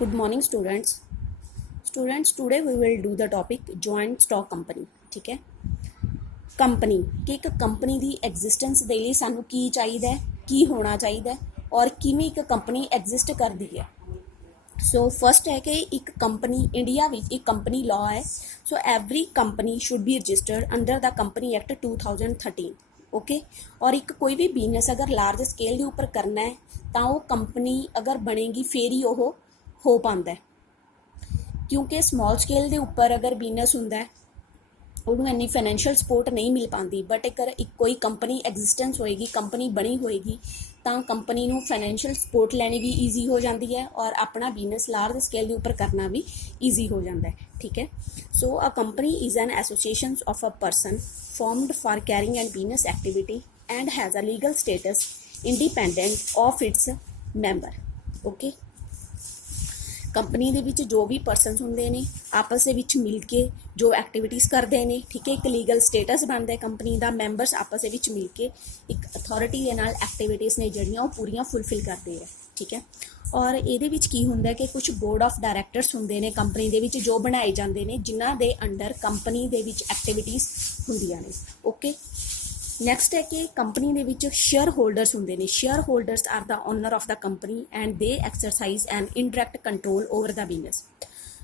Good morning, students. Students, today we will do the topic joint stock company. ठीक है, company कि एक company की एग्जिस्टेंस दे लई सानू की चाहिए, की होना चाहिए और किवें एक कंपनी एग्जिस्ट करती है। सो फर्स्ट है कि एक कंपनी इंडिया में एक कंपनी लॉ है। So every company should be registered under the company act 2013। Okay, और एक कोई भी बिजनेस अगर लार्ज स्केल के उपर करना है तो वो कंपनी अगर बनेगी फिर ही वो हो पाता है, क्योंकि स्मॉल स्केल के उपर अगर बिजनेस होंदा है उन्होंने इन्नी फाइनैशियल सपोर्ट नहीं मिल पाती। बट अगर एक कोई कंपनी एग्जिस्टेंस होएगी, कंपनी बनी होएगी तो कंपनी नूं फाइनैशियल सपोर्ट लैनी भी ईजी हो जाती है और अपना बिजनेस लार्ज स्केल के उपर करना भी ईजी हो जाता है। ठीक है, so a company is an association of a person formed for carrying and business activity and has a legal status independent of its member. Okay, company दे विच जो भी परसनस होंदे ने आपस दे विच मिल के जो एक्टिविटीज़ करते हैं, ठीक है, एक लीगल स्टेटस बनता है कंपनी का, मैंबरस आपस दे विच मिल के एक अथॉरिटी के नाल एक्टिविटीज़ ने जड़ियाँ पूरियां फुलफिल करते हैं। ठीक है, और ये विच की हुंदा कि कुछ बोर्ड ऑफ डायरैक्टर्स होंदे ने कंपनी दे विच जो बनाए जाते हैं, जिन्हां दे अंडर कंपनी दे विच एक्टिविटीज़ हुंदियां ने। ओके, नैक्सट है कि कंपनी दे विच शेयर होल्डर्स होंदे ने। Share holders are the owner of the company and they exercise and indirect control over the business.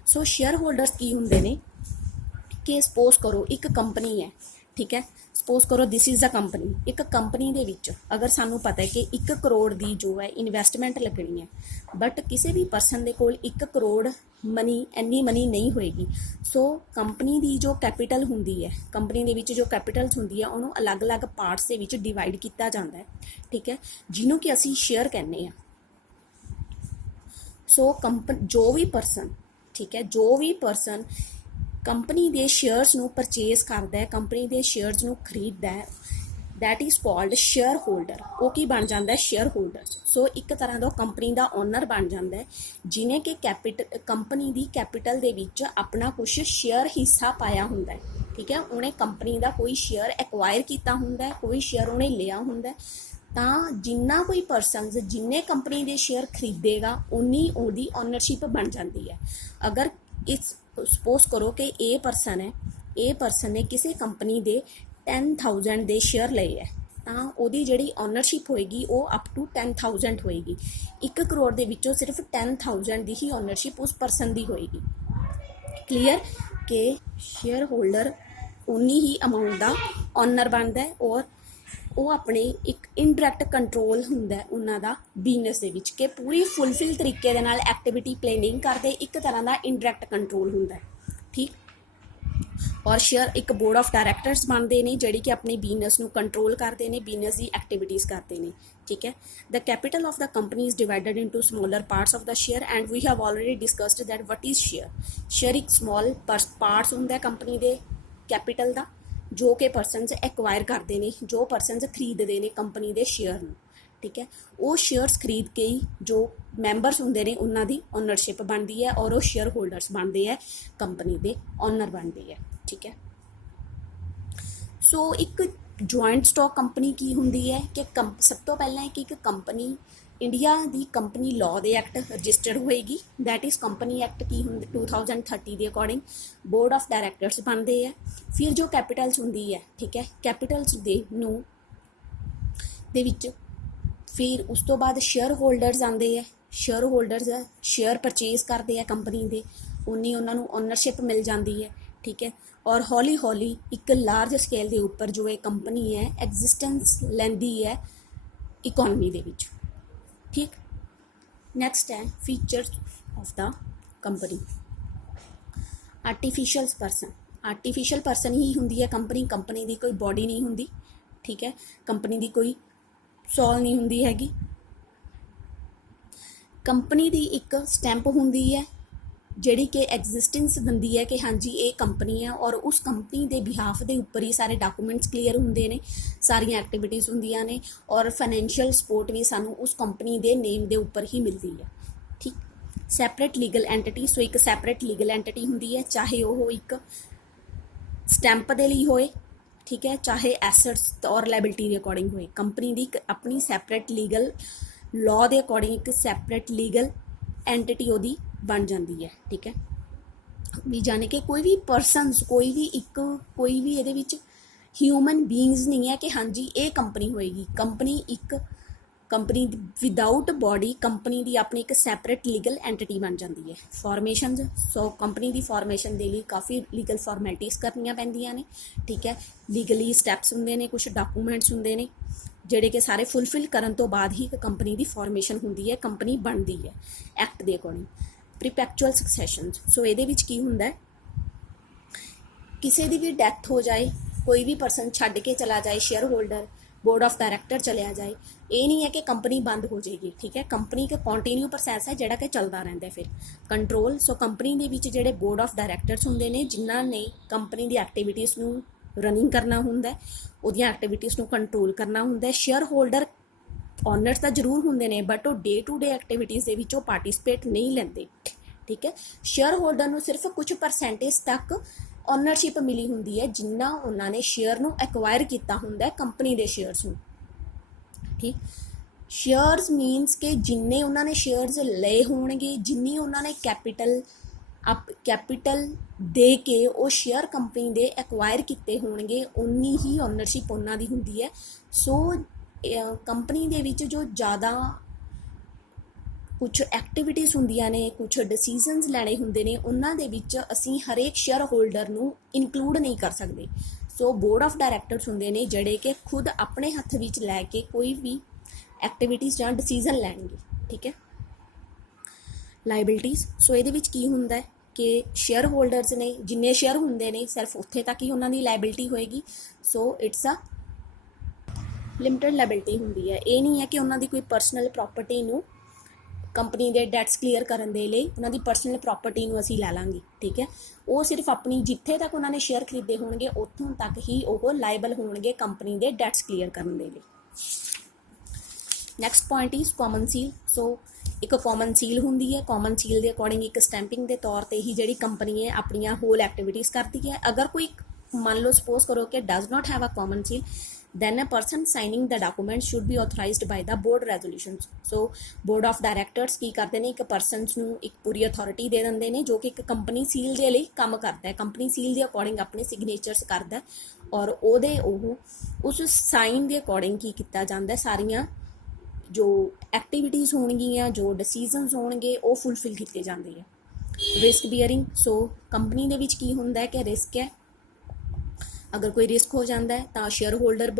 So share holders की होंदे ने कि सपोज करो एक कंपनी है, ठीक है, सपोज करो दिस इज़ अ कंपनी। एक कंपनी दे विच अगर सानू पता है कि 1 करोड़ की जो है इन्वेस्टमेंट लगनी है, बट किसी भी परसन के कोल 1 करोड़ मनी इन्नी मनी नहीं होएगी। सो कंपनी की जो कैपिटल होंदी है, कंपनी दे विच जो कैपिटल्स होंदी है उन्होंने अलग अलग पार्ट्स दे विच डिवाइड किया जाता है। ठीक है, जिन्हों कि असी शेयर कहने हैं। सो जो भी परसन, ठीक है, जो भी परसन कंपनी के शेयरस नूं परचेज करता है, कंपनी के शेयरस नूं खरीदता है, that is called share holder. वो की बन जाता है शेयर होल्डर। सो एक तरह का कंपनी का ओनर बन जाता है जिन्हें कि कैपिटल कंपनी की कैपिटल दे विच अपना कुछ शेयर हिस्सा पाया होंदा है। ठीक है, उन्हें कंपनी का कोई शेयर एक्वायर किया होंदा है, कोई शेयर उन्हें लिया होंदा है, तो जिन्ना कोई परसन जिन्हें कंपनी के शेयर खरीदेगा उन्नी उहदी ओनरशिप बन जाती है। अगर इस सपोज करो कि ए परसन है, ए परसन ने किसी कंपनी के 10,000 के शेयर लिए है, तो वही जी ओनरशिप होएगी वो अप टू 10,000 होएगी। 1 करोड़ के विचों सिर्फ 10,000 की ही ओनरशिप उस परसन की होएगी। क्लीयर कि शेयर होल्डर उन्नी ही अमाउंट का ओनर बनता है और वो अपने एक इनडायरैक्ट कंट्रोल होंदा है उन्हां दा बिजनेस दे विच कि पूरी फुलफिल तरीके दे नाल एक्टिविटी प्ले नहीं करते, एक तरह का इनडायरैक्ट कंट्रोल होंदा है। ठीक, और शेयर एक बोर्ड ऑफ डायरैक्टर्स बनते हैं जिहड़े कि अपने बिजनेस नूं कंट्रोल करते हैं, बिजनेस की एक्टिविटीज़ करते हैं। ठीक है, the capital of the company is divided into smaller parts of the share and we have already discussed that what is share. Share एक स्मॉल पार्ट्स होंदा है कंपनी के कैपिटल का, जो कि परसनस एक्वायर करते हैं, जो परसनस खरीदते हैं कंपनी के शेयर में। ठीक है, वो शेयर्स खरीद के ही जो मैंबरस होंगे ने उन्होंने ओनरशिप बनती है और वो शेयर होल्डर्स बनते हैं, कंपनी के ओनर बनते हैं। ठीक है, सो एक जॉइंट स्टॉक कंपनी की होंदी है कि सब तो पहला है कि एक कंपनी इंडिया की कंपनी लॉ के एक्ट रजिस्टर्ड होएगी, दैट इज़ कंपनी एक्ट की 2030 के अकॉर्डिंग बोर्ड ऑफ डायरैक्टर्स बनते हैं। फिर जो कैपिटल्स होंदी है, ठीक है, कैपिटल्स दे विच फिर उस तो बाद शेयर होल्डर्स आते हैं। शेयर होल्डर्स शेयर परचेज करते हैं कंपनी के, उन्नी उन्होंने ओनरशिप मिल जाती है। ठीक है, और हौली हौली एक लार्ज स्केल के उपर जो ये कंपनी है एग्जिस्टेंस लैंदी है इकोनॉमी दे विच। ठीक, नैक्सट है features of the company. Artificial person, artificial person ही होंदी है कंपनी, कंपनी की कोई बॉडी नहीं होंदी। ठीक है, कंपनी की कोई सॉल नहीं होंदी हैगी। कंपनी की एक स्टैंप होंदी है जिहड़ी कि एग्जिस्टेंस दिंदी है कि हाँ जी ये कंपनी है, और उस कंपनी के बिहाफ के उपर ही सारे डॉकूमेंट्स क्लीयर होंदे ने, सारियां एक्टिविटीज़ होंदियां ने और फाइनैशियल सपोर्ट भी सानू उस कंपनी के नेम के उपर ही मिलती है। ठीक, सैपरेट लीगल एंटिटी, सो एक सैपरेट लीगल एंटिटी होंदी है, चाहे वो एक स्टैंप के लिए होए, ठीक है, चाहे एसेट्स और लाइबिलिटी के अकॉर्डिंग होए। कंपनी की अपनी सैपरेट लीगल लॉ के अकॉर्डिंग एक सैपरेट लीगल एंटिटी वो बन जाती है। ठीक है, भी जाने के कोई भी परसनस कोई भी ये ह्यूमन बीइंग्स नहीं है कि हाँ जी ये कंपनी होएगी। कंपनी विदाउट बॉडी कंपनी की अपनी एक सैपरेट लीगल एंटिटी बन जाती है। फॉर्मेशन सो कंपनी की फॉर्मेशन के लिए काफ़ी लीगल फॉर्मैलिटीज़ करनियाँ पैंदियां ने। ठीक है, लीगली स्टैप्स होंगे ने, कुछ डॉकूमेंट्स होंगे ने ਜਿਹੜੇ कि सारे फुलफिल करन तो बाद ही कंपनी की फॉर्मेशन होंदी है, कंपनी बनती है एक्ट के अकॉर्डिंग। प्रीपैक्चुअल सक्सैशन सो ये की होंदा है, किसी की भी डैथ हो जाए, कोई भी परसन छड्ड के चला जाए, share holder board of director चलिया जाए, ये नहीं है कि कंपनी बंद हो जाएगी। ठीक है, कंपनी का कॉन्टीन्यू प्रोसैस है जोड़ा कि चलता रहता है। फिर कंट्रोल सो कंपनी के जोड़े बोर्ड ऑफ डायरैक्टर्स होंगे ने जिन्हों ने कंपनी की एक्टिविटीज़ को रनिंग करना होंगे, उहदियां एक्टिविटीज़ को कंट्रोल करना होंगे। शेयर होल्डर ऑनर्स तो जरूर होंगे ने बट वो डे टू डे एक्टिविटीज़ के पार्टिसिपेट नहीं लेंदे। ठीक है, शेयर होल्डर को सिर्फ कुछ परसेंटेज तक ऑनरशिप मिली होंगी है जिन्ना उन्होंने शेयर को एक्वायर किया होंगे कंपनी के शेयर्स में। ठीक, शेयर्स मीनस के जिन्ने उन्होंने शेयर्स ले होंगे, जिन्नी उन्होंने कैपिटल दे के वो शेयर कंपनी दे एक्वायर किए होंगे उन्नी ही ऑनरशिप उन्हों की होंगी है। सो कंपनी दे विच जो ज़्यादा कुछ एक्टिविटीज़ होंदियां ने, कुछ डिसीजनस लैने होंदे ने, उन्हां दे विच असीं हरेक शेयर होल्डर नूं इनकलूड नहीं कर सकते। सो बोर्ड ऑफ डायरैक्टर्स होंदे ने जिहड़े कि खुद अपने हत्थ विच लैके कोई भी एक्टिविटीज़ जां डिसीजन लैणगे। ठीक है, लाइबिलिटीज़ सो इहदे विच की हुंदा है कि शेयर होल्डर्स ने जिन्ने शेयर होंदे ने सिर्फ उत्थे तक ही उन्हां दी लाइबिलिटी होएगी। So it's a limited liability होंदी है। ये नहीं है कि उन्हां दी कोई परसनल प्रॉपर्टी नूं कंपनी के डैट्स क्लीयर करने के लिए उन्होंने परसनल प्रॉपर्टी को असी लै लाँगे। ठीक है, वो सिर्फ अपनी जिथे तक उन्होंने शेयर खरीदे होंगे उतों तक ही वो लाइबल होंगे कंपनी के डैट्स क्लीयर करने के लिए। Next point is common seal. So एक कॉमन सील होंगी है, कॉमन सील के अकॉर्डिंग एक स्टैंपिंग के तौर पर ही जी कंपनी है अपनी होल एक्टिविटीज़ करती है। अगर कोई मान लो सपोज करो कि does not have a common seal then a person signing the document should be authorized by the board resolutions। so board of directors की करते हैं, एक persons ਨੂੰ एक पूरी अथॉरिटी दे देंगे ने जो कि एक कंपनी सील के लिए काम करता है, कंपनी सील के अकॉर्डिंग अपने सिग्नेचर्स करता है और उस साइन के अकॉर्डिंग की किया जाता है, सारिया जो एक्टिविटीज़ होणगियां जो डिसीजनस होणगे वो फुलफिल किए जाते हैं। रिस्क बीयरिंग सो कंपनी के विच की हुंदा है कि रिस्क है, अगर कोई रिस्क हो जाता है तो शेयर होल्डर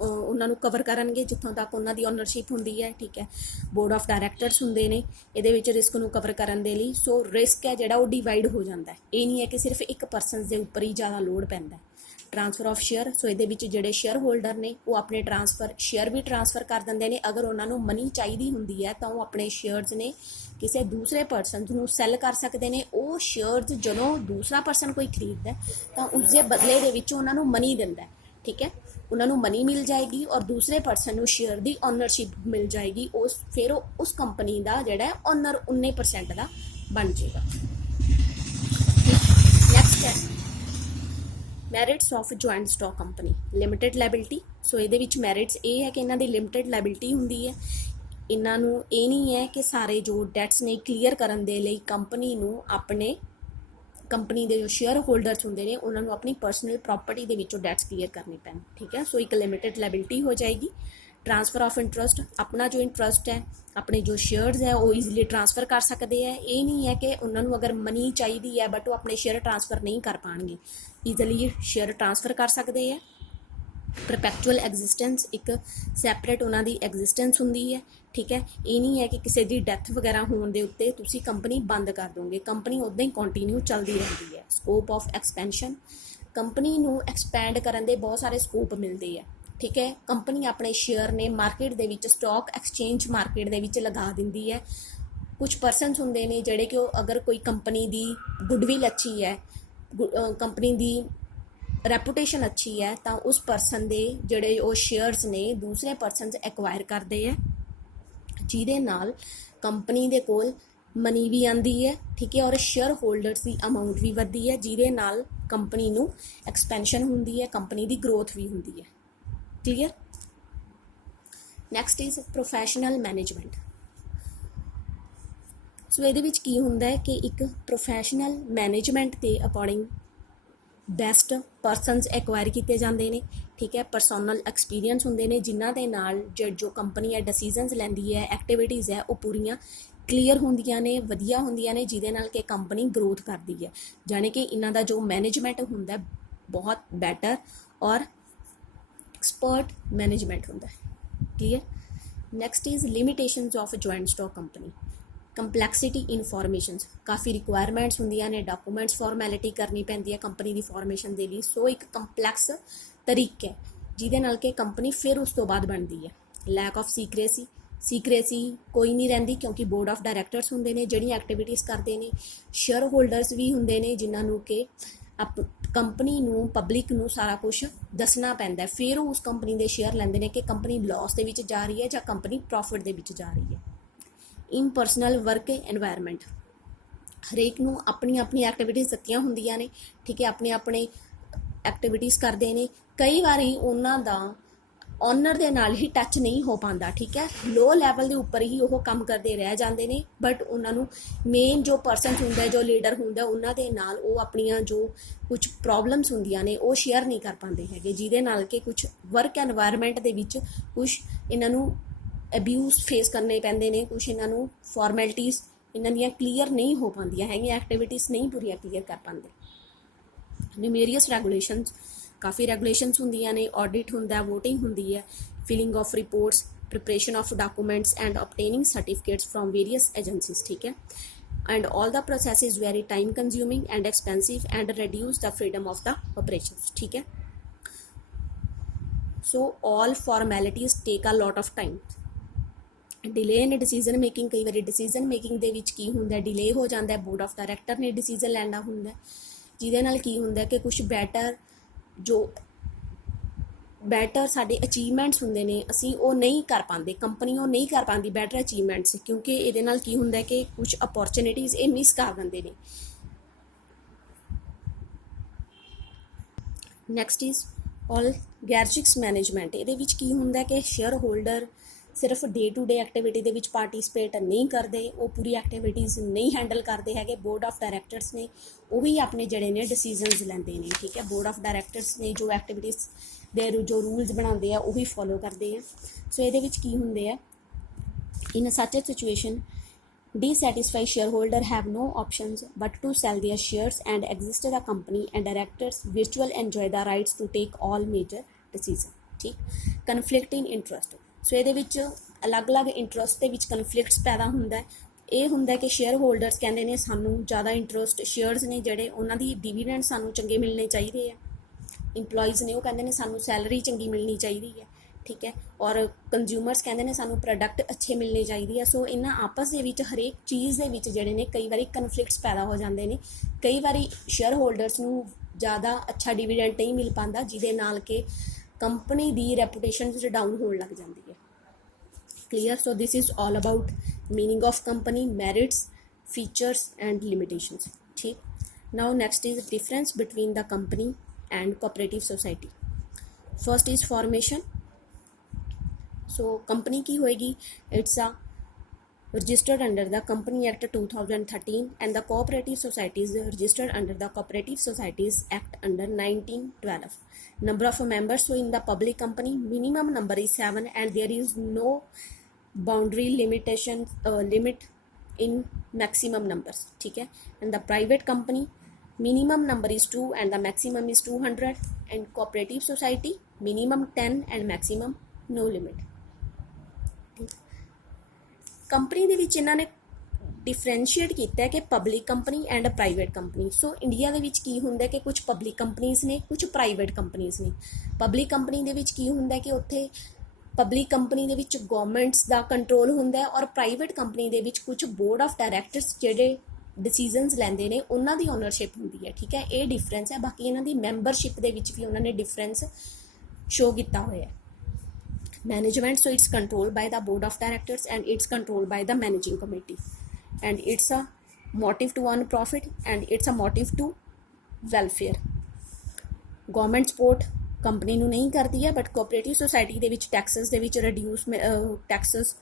उन्होंने कवर करनगे जितों तक उन्होंने ऑनरशिप होंगी है। ठीक है, बोर्ड ऑफ डायरैक्टर्स होंगे ने ये रिस्क को कवर करने के लिए। सो रिस्क है जोड़ा वो डिवाइड हो जाता है, ये नहीं है कि सिर्फ एक परसन के उपर ही ज़्यादा लोड पैंदा है। ट्रांसफर ऑफ शेयर सो ये जोड़े शेयर होल्डर ने वो अपने शेयर भी ट्रांसफर कर देंगे ने। अगर उन्होंने मनी चाहिए होंगी है तो वो अपने शेयर्स ने किसी दूसरे परसन को सैल कर सकते हैं। वो शेयर्स जो दूसरा परसन कोई खरीदता है तो उसके बदले के उन्होंने मनी दिंदा है। ठीक है, उन्होंने मनी मिल जाएगी और दूसरे परसन को शेयर की ऑनरशिप मिल जाएगी, फिर उस कंपनी का जोड़ा ऑनर 19% का बन जाएगा। नैक्सट है merits of joint stock company limited liability. So ये मैरिट्स ये है कि इन्हों की लिमिटेड लाइबिलिटी होंगी है। इन्हों ये नहीं है कि सारे जो डैट्स ने क्लीयर करने के लिए कंपनी अपने कंपनी के जो शेयर होल्डर्स होंगे ने उन्होंने अपनी परसनल प्रॉपर्टी के विचों डैट्स क्लीयर करने पैन। ठीक है, सो एक लिमिटेड लाइबिलिटी हो जाएगी। ट्रांसफर ऑफ इंटरस्ट अपना जो इंटरस्ट है अपने जो शेयर्स है वो ईजिली ट्रांसफर कर सकते हैं। ये नहीं है कि उन्होंने अगर मनी चाहिए है बट वो अपने शेयर ट्रांसफर नहीं कर पाएंगे, ईजिली शेयर ट्रांसफर कर सकते हैं। परपैक्चुअल एग्जिस्टेंस एक सैपरेट उन्होंने एग्जिस्टेंस होंगी है। ठीक है, ये नहीं है कि किसी की डैथ वगैरह होने के उत्ते तुसी कंपनी बंद कर दोगे, कंपनी उदा ही कंटिन्यू चलती रहती है। स्कोप ऑफ एक्सपेंशन कंपनी को एक्सपैंड करने के बहुत सारे स्कोप मिलते हैं। ठीक है, कंपनी अपने शेयर ने मार्केट के विच स्टॉक एक्सचेंज मार्केट के विच लगा देंदी है। कुछ परसनस होंगे ने जोड़े कि अगर कोई कंपनी की गुडविल अच्छी है, कंपनी की रैपूटेशन अच्छी है तो उस परसन के जोड़े वो शेयर्स ने दूसरे परसन एक्वायर करते हैं, जिहदे नाल कंपनी के कोल मनी भी आती है। ठीक है, और शेयर होल्डर्स की अमाउंट भी वधदी है, जिहदे नाल कंपनी नूं एक्सपेंशन होंदी है, कंपनी की ग्रोथ भी होंदी है। Clear. Next is professional management. So ਇਹਦੇ ਵਿੱਚ ਕੀ ਹੁੰਦਾ ਹੈ ਕਿ ਇੱਕ ਪ੍ਰੋਫੈਸ਼ਨਲ ਮੈਨੇਜਮੈਂਟ ਦੇ ਅਕੋਰਡਿੰਗ ਬੈਸਟ ਪਰਸਨਸ ਐਕਵਾਇਰ ਕੀਤੇ ਜਾਂਦੇ ਨੇ, ਠੀਕ ਹੈ। ਪਰਸਨਲ ਐਕਸਪੀਰੀਅੰਸ ਹੁੰਦੇ ਨੇ ਜਿਨ੍ਹਾਂ ਦੇ ਨਾਲ ਜੋ ਕੰਪਨੀ ਹੈ ਡਿਸੀਜ਼ਨਸ ਲੈਂਦੀ ਹੈ, ਐਕਟੀਵਿਟੀਜ਼ ਹੈ, ਉਹ ਪੂਰੀਆਂ ਕਲੀਅਰ ਹੁੰਦੀਆਂ ਨੇ, ਵਧੀਆ ਹੁੰਦੀਆਂ ਨੇ, ਜਿਹਦੇ ਨਾਲ ਕਿ ਕੰਪਨੀ ਗਰੋਥ ਕਰਦੀ ਹੈ। ਜਾਣੀ ਕਿ ਇਹਨਾਂ ਦਾ ਜੋ ਮੈਨੇਜਮੈਂਟ ਹੁੰਦਾ ਬਹੁਤ ਬੈਟਰ ਔਰ ਐਕਸਪਰਟ ਮੈਨੇਜਮੈਂਟ ਹੁੰਦਾ ਹੈ। Clear. Next is limitations of joint stock company. Complexity informations, ਕਾਫੀ ਰਿਕੁਆਇਰਮੈਂਟਸ ਹੁੰਦੀਆਂ ਨੇ, ਡਾਕੂਮੈਂਟਸ ਫਾਰਮੈਲਿਟੀ ਕਰਨੀ ਪੈਂਦੀ ਹੈ ਕੰਪਨੀ ਦੀ ਫਾਰਮੇਸ਼ਨ ਦੇ ਲਈ। ਸੋ ਇੱਕ ਕੰਪਲੈਕਸ ਤਰੀਕਾ ਹੈ ਜਿਹਦੇ ਨਾਲ ਕਿ ਕੰਪਨੀ ਫਿਰ ਉਸ ਤੋਂ ਬਾਅਦ ਬਣਦੀ ਹੈ। ਲੈਕ ਆਫ ਸੀਕਰੇਸੀ ਕੋਈ ਨਹੀਂ ਰਹਿੰਦੀ ਕਿਉਂਕਿ ਬੋਰਡ ਆਫ ਡਾਇਰੈਕਟਰਸ ਹੁੰਦੇ ਨੇ ਜਿਹੜੀਆਂ ਐਕਟੀਵਿਟੀਜ਼ ਕਰਦੇ ਨੇ, ਸ਼ੇਅਰ ਹੋਲਡਰਸ ਵੀ ਹੁੰਦੇ ਨੇ ਜਿਨ੍ਹਾਂ ਨੂੰ ਕਿ ਕੰਪਨੀ ਨੂੰ, ਪਬਲਿਕ ਨੂੰ ਸਾਰਾ ਕੁਝ ਦੱਸਣਾ ਪੈਂਦਾ, ਫਿਰ ਉਹ ਉਸ ਕੰਪਨੀ ਦੇ ਸ਼ੇਅਰ ਲੈਂਦੇ ਨੇ ਕਿ ਕੰਪਨੀ ਲਾਸ ਦੇ ਵਿੱਚ ਜਾ ਰਹੀ ਹੈ ਜਾਂ ਕੰਪਨੀ ਪ੍ਰੋਫਿਟ ਦੇ ਵਿੱਚ ਜਾ ਰਹੀ ਹੈ। ਇਮਪਰਸਨਲ ਵਰਕ ਐਨਵਾਇਰਨਮੈਂਟ, ਹਰੇਕ ਨੂੰ ਆਪਣੀ ਆਪਣੀ ਐਕਟੀਵਿਟੀਜ਼ ਦਿੱਤੀਆਂ ਹੁੰਦੀਆਂ ਨੇ, ਠੀਕ ਹੈ, ਆਪਣੇ ਐਕਟੀਵਿਟੀਜ਼ ਕਰਦੇ ਨੇ। ਕਈ ਵਾਰੀ ਉਹਨਾਂ ਦਾ ਓਨਰ ਦੇ ਨਾਲ ਹੀ ਟੱਚ ਨਹੀਂ ਹੋ ਪਾਉਂਦਾ, ਠੀਕ ਹੈ, ਲੋ ਲੈਵਲ ਦੇ ਉੱਪਰ ਹੀ ਉਹ ਕੰਮ ਕਰਦੇ ਰਹਿ ਜਾਂਦੇ ਨੇ, ਬਟ ਉਹਨਾਂ ਨੂੰ ਮੇਨ ਜੋ ਪਰਸਨ ਹੁੰਦਾ, ਜੋ ਲੀਡਰ ਹੁੰਦਾ, ਉਹਨਾਂ ਦੇ ਨਾਲ ਉਹ ਆਪਣੀਆਂ ਜੋ ਕੁਝ ਪ੍ਰੋਬਲਮਸ ਹੁੰਦੀਆਂ ਨੇ ਉਹ ਸ਼ੇਅਰ ਨਹੀਂ ਕਰ ਪਾਉਂਦੇ ਹੈਗੇ, ਜਿਹਦੇ ਨਾਲ ਕਿ ਕੁਝ ਵਰਕ ਐਨਵਾਇਰਨਮੈਂਟ ਦੇ ਵਿੱਚ ਕੁਝ ਇਹਨਾਂ ਨੂੰ ਅਬਿਊਜ਼ ਫੇਸ ਕਰਨੇ ਪੈਂਦੇ ਨੇ, ਕੁਝ ਇਹਨਾਂ ਨੂੰ ਫਾਰਮੈਲਿਟੀਜ਼ ਇਹਨਾਂ ਦੀਆਂ ਕਲੀਅਰ ਨਹੀਂ ਹੋ ਪਾਉਂਦੀਆਂ ਹੈਗੀਆਂ, ਐਕਟੀਵਿਟੀਜ਼ ਨਹੀਂ ਪੂਰੀਆਂ ਕਲੀਅਰ ਕਰ ਪਾਉਂਦੇ। ਨਿਊਮੇਰੀਅਸ ਰੈਗੂਲੇਸ਼ਨਸ, ਕਾਫੀ ਰੈਗੂਲੇਸ਼ਨਸ ਹੁੰਦੀਆਂ ਨੇ, ਆਡਿਟ ਹੁੰਦਾ, ਵੋਟਿੰਗ ਹੁੰਦੀ ਹੈ, filing of reports, preparation of documents and obtaining certificates from various agencies, ਠੀਕ ਹੈ। and all the process is very time consuming and expensive and reduce the freedom of the operations, ठीक है। so all formalities take a lot of time। Delay in decision making, ਕਈ ਵਾਰੀ decision making ਦੇ ਵਿੱਚ ਕੀ ਹੁੰਦਾ, delay ਹੋ ਜਾਂਦਾ, ਬੋਰਡ ਆਫ ਡਾਇਰੈਕਟਰ ਨੇ ਡਿਸੀਜ਼ਨ ਲੈਣਾ ਹੁੰਦਾ, ਜਿਹਦੇ ਨਾਲ ਕੀ ਹੁੰਦਾ ਕਿ ਕੁਝ ਬੈਟਰ ਸਾਡੇ ਅਚੀਵਮੈਂਟਸ ਹੁੰਦੇ ਨੇ ਅਸੀਂ ਉਹ ਨਹੀਂ ਕਰ ਪਾਉਂਦੇ, ਕੰਪਨੀ ਉਹ ਨਹੀਂ ਕਰ ਪਾਉਂਦੀ ਬੈਟਰ ਅਚੀਵਮੈਂਟਸ, ਕਿਉਂਕਿ ਇਹਦੇ ਨਾਲ ਕੀ ਹੁੰਦਾ ਕਿ ਕੁਝ ਅਪੋਰਚੁਨਿਟੀਜ਼ ਇਹ ਮਿਸ ਕਰ ਦਿੰਦੇ ਨੇ। Next is oligarchics management. ਇਹਦੇ ਵਿੱਚ ਕੀ ਹੁੰਦਾ ਕਿ ਸ਼ੇਅਰ ਹੋਲਡਰ ਸਿਰਫ ਡੇ ਟੂ ਡੇ ਐਕਟੀਵਿਟੀ ਦੇ ਵਿੱਚ ਪਾਰਟੀਸਪੇਟ ਨਹੀਂ ਕਰਦੇ, ਉਹ ਪੂਰੀ ਐਕਟੀਵਿਟੀਜ਼ ਨਹੀਂ ਹੈਂਡਲ ਕਰਦੇ ਹੈਗੇ। ਬੋਰਡ ਆਫ ਡਾਇਰੈਕਟਰਸ ਨੇ ਉਹੀ ਆਪਣੇ ਜਿਹੜੇ ਨੇ ਡਿਸੀਜ਼ਨਸ ਲੈਂਦੇ ਨੇ, ਠੀਕ ਹੈ। ਬੋਰਡ ਆਫ ਡਾਇਰੈਕਟਰਸ ਨੇ ਜੋ ਐਕਟੀਵਿਟੀਜ਼ ਦੇ ਜੋ ਰੂਲਸ ਬਣਾਉਂਦੇ ਆ ਉਹੀ ਫੋਲੋ ਕਰਦੇ ਆ। ਸੋ ਇਹਦੇ ਵਿੱਚ ਕੀ ਹੁੰਦੇ ਆ, ਇਨ ਸੱਚ ਅ situation dissatisfied shareholder have no options but to sell their shares and exit the company, and directors virtually enjoy the rights to take all major decisions, ਠੀਕ। ਕਨਫਲਿਕਟ ਇਨ ਇੰਟਰਸਟ, ਸੋ ਇਹਦੇ ਵਿੱਚ ਅਲੱਗ-ਅਲੱਗ ਇੰਟਰਸਟ ਦੇ ਵਿੱਚ ਕਨਫਲਿਕਟਸ ਪੈਦਾ ਹੁੰਦਾ। ਇਹ ਹੁੰਦਾ ਕਿ ਸ਼ੇਅਰ ਹੋਲਡਰਸ ਕਹਿੰਦੇ ਨੇ ਸਾਨੂੰ ਜ਼ਿਆਦਾ ਇੰਟਰਸਟ, ਸ਼ੇਅਰਸ ਨੇ ਜਿਹੜੇ ਉਹਨਾਂ ਦੀ ਡਿਵੀਡੈਂਡ ਸਾਨੂੰ ਚੰਗੇ ਮਿਲਣੇ ਚਾਹੀਦੇ ਆ। ਇੰਪਲੋਈਜ਼ ਨੇ ਉਹ ਕਹਿੰਦੇ ਨੇ ਸਾਨੂੰ ਸੈਲਰੀ ਚੰਗੀ ਮਿਲਣੀ ਚਾਹੀਦੀ ਹੈ, ਠੀਕ ਹੈ। ਔਰ ਕੰਜ਼ਿਊਮਰਸ ਕਹਿੰਦੇ ਨੇ ਸਾਨੂੰ ਪ੍ਰੋਡਕਟ ਅੱਛੇ ਮਿਲਣੇ ਚਾਹੀਦੇ ਆ। ਸੋ ਇਹਨਾਂ ਆਪਸ ਦੇ ਵਿੱਚ ਹਰੇਕ ਚੀਜ਼ ਦੇ ਵਿੱਚ ਜਿਹੜੇ ਨੇ ਕਈ ਵਾਰੀ ਕਨਫਲਿਕਟਸ ਪੈਦਾ ਹੋ ਜਾਂਦੇ ਨੇ। ਕਈ ਵਾਰੀ ਸ਼ੇਅਰ ਹੋਲਡਰਸ ਨੂੰ ਜ਼ਿਆਦਾ ਅੱਛਾ ਡਿਵੀਡੈਂਡ ਨਹੀਂ ਮਿਲ ਪਾਉਂਦਾ, ਜਿਹਦੇ ਨਾਲ ਕਿ ਕੰਪਨੀ ਦੀ ਰੈਪੂਟੇਸ਼ਨ ਵਿੱਚ ਡਾਊਨ ਹੋਣ ਲੱਗ ਜਾਂਦੀ ਹੈ। Clear. So this is all about meaning of company, merits, features and limitations, ਠੀਕ। Now next is difference between the company and cooperative society। first is formation। so company की होएगी, it's a registered under the Company Act 2013 and the cooperative societies registered under the Cooperative Societies Act under 1912। number of members, so in the public company minimum number is 7 and there is no boundary limitation limit in maximum numbers, ठीक है। and the private company minimum number is 2 and the maximum is 200, and cooperative society minimum 10 and maximum no limit। Company ਦੇ ਵਿੱਚ ਇਹਨਾਂ ਨੇ differentiate ਕੀਤਾ ਕਿ public company and private company. So India ਦੇ ਵਿੱਚ ਕੀ ਹੁੰਦਾ ਕਿ ਕੁਝ ਪਬਲਿਕ ਕੰਪਨੀਜ਼ ਨੇ, ਕੁਝ ਪ੍ਰਾਈਵੇਟ ਕੰਪਨੀਜ਼ ਨੇ। ਪਬਲਿਕ ਕੰਪਨੀ ਦੇ ਵਿੱਚ ਕੀ ਹੁੰਦਾ ਕਿ ਉੱਥੇ ਪਬਲਿਕ ਕੰਪਨੀ ਦੇ ਵਿੱਚ ਗਵਰਨਮੈਂਟਸ ਦਾ ਕੰਟਰੋਲ ਹੁੰਦਾ, ਔਰ ਪ੍ਰਾਈਵੇਟ ਕੰਪਨੀ ਦੇ ਵਿੱਚ ਕੁਝ ਬੋਰਡ ਆਫ ਡਾਇਰੈਕਟਰਸ ਜਿਹੜੇ ਡਿਸੀਜ਼ਨਸ ਲੈਂਦੇ ਨੇ ਉਹਨਾਂ ਦੀ ਓਨਰਸ਼ਿਪ ਹੁੰਦੀ ਹੈ, ਠੀਕ ਹੈ। ਇਹ ਡਿਫਰੈਂਸ ਹੈ। ਬਾਕੀ ਇਹਨਾਂ ਦੀ ਮੈਂਬਰਸ਼ਿਪ ਦੇ ਵਿੱਚ ਵੀ ਉਹਨਾਂ ਨੇ ਡਿਫਰੈਂਸ ਸ਼ੋ ਕੀਤਾ ਹੋਇਆ ਹੈ। Management, so it's control ਬਾय the board of directors and it's controlled by the managing committee and it's a motive to earn profit and it's a motive to welfare। Government support company ਨੂੰ ਨਹੀਂ ਕਰਦੀ ਹੈ, but cooperative society ਦੇ ਵਿੱਚ Texas ਦੇ ਵਿੱਚ reduce Texas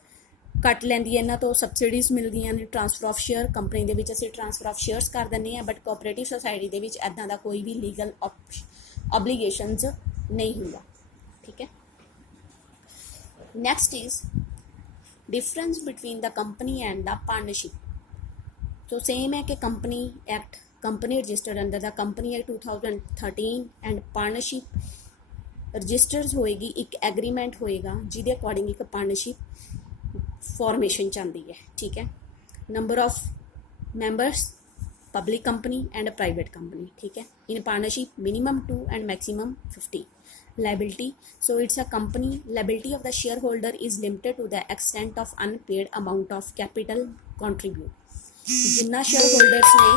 ਕੱਟ ਲੈਂਦੀ ਹੈ, ਇਹਨਾਂ ਤੋਂ ਸਬਸਿਡੀਜ਼ ਮਿਲਦੀਆਂ ਨੇ। ਟ੍ਰਾਂਸਫਰ ਆਫ ਸ਼ੇਅਰ, ਕੰਪਨੀ ਦੇ ਵਿੱਚ ਅਸੀਂ ਟ੍ਰਾਂਸਫਰ ਆਫ ਸ਼ੇਅਰਸ ਕਰ ਦਿੰਦੇ ਹਾਂ, ਬਟ ਕੋਆਪਰੇਟਿਵ ਸੁਸਾਇਟੀ ਦੇ ਵਿੱਚ ਇੱਦਾਂ ਦਾ ਕੋਈ ਵੀ ਲੀਗਲ ਓਬਲੀਗੇਸ਼ਨਸ ਨਹੀਂ ਹੁੰਦਾ, ਠੀਕ ਹੈ। Next is difference between the company and the partnership. तो सेम है कि company act, company registered under the company act 2013 and partnership registers होएगी, एक एग्रीमेंट होएगा जिहदे अकॉर्डिंग एक पार्टनरशिप फॉर्मेशन चाहती है, ठीक है। Number of members public company and private company, ठीक है। In partnership minimum 2 and maximum 50। Liability, so it's a company liability of the shareholder is limited to the extent of unpaid amount of capital contribute। Jinnah shareholders ने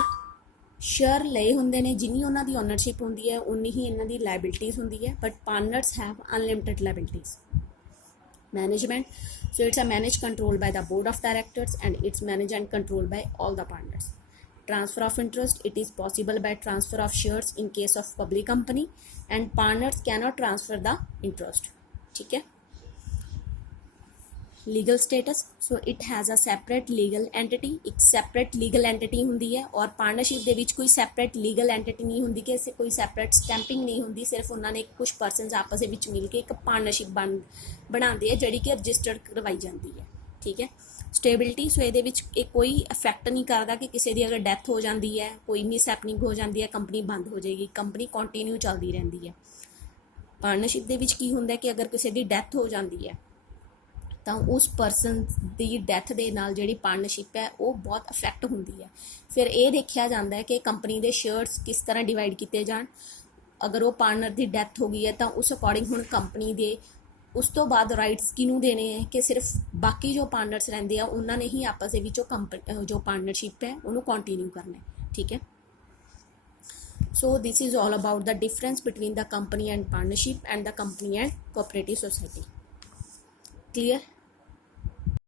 share लए होंगे ने, जिन्नी उन्होंने ownership होंगी है, उन्नी ही इन्हों की लाइबिलिटीज़ होंगी है, but partners have unlimited liabilities. Management, so it's a managed control by the board of directors and it's managed and controlled by all the partners। Transfer of interest, it is possible by transfer of shares in case of public company and partners cannot transfer the interest, ठीक है। Legal status, so it has a separate legal entity, एक separate legal entity होंदी है, और partnership दे विच कोई separate legal entity नहीं होंदी, कि कोई सैपरेट स्टैंपिंग नहीं होंदी, सिर्फ उन्होंने कुछ परसनस आपस दे विच मिल के एक पार्टनरशिप बनाते हैं जिहड़ी कि रजिस्टर्ड करवाई जाती है, ठीक है। स्टेबिलिटी, सो ये कोई इफैक्ट नहीं करता कि किसी की अगर डैथ हो जाती है, कोई मिसहैपनिंग हो जाती है, कंपनी बंद हो जाएगी, कंपनी कंटिन्यू चलती रहती है। पार्टनरशिप दे विच की हुंदा है कि अगर किसी की डैथ हो जाती है तो उस परसन की डैथ के नाल जिहड़ी पार्टनरशिप है वो बहुत इफैक्ट होंदी है। फिर ये देखा जाता है कि कंपनी के शेयर्स किस तरह डिवाइड किए जान। अगर वो पार्टनर की डैथ हो गई है तो उस अकॉर्डिंग हुण कंपनी के उस तो बाद राइट्स किनू देने हैं कि सिर्फ बाकी जो पार्टनर्स रहंदे आ उन्होंने ही आपस दे विचों जो पार्टनरशिप है उन्होंने कंटिन्यू करना है, ठीक है। So this is all about the difference between the company and partnership and the company and cooperative society. Clear.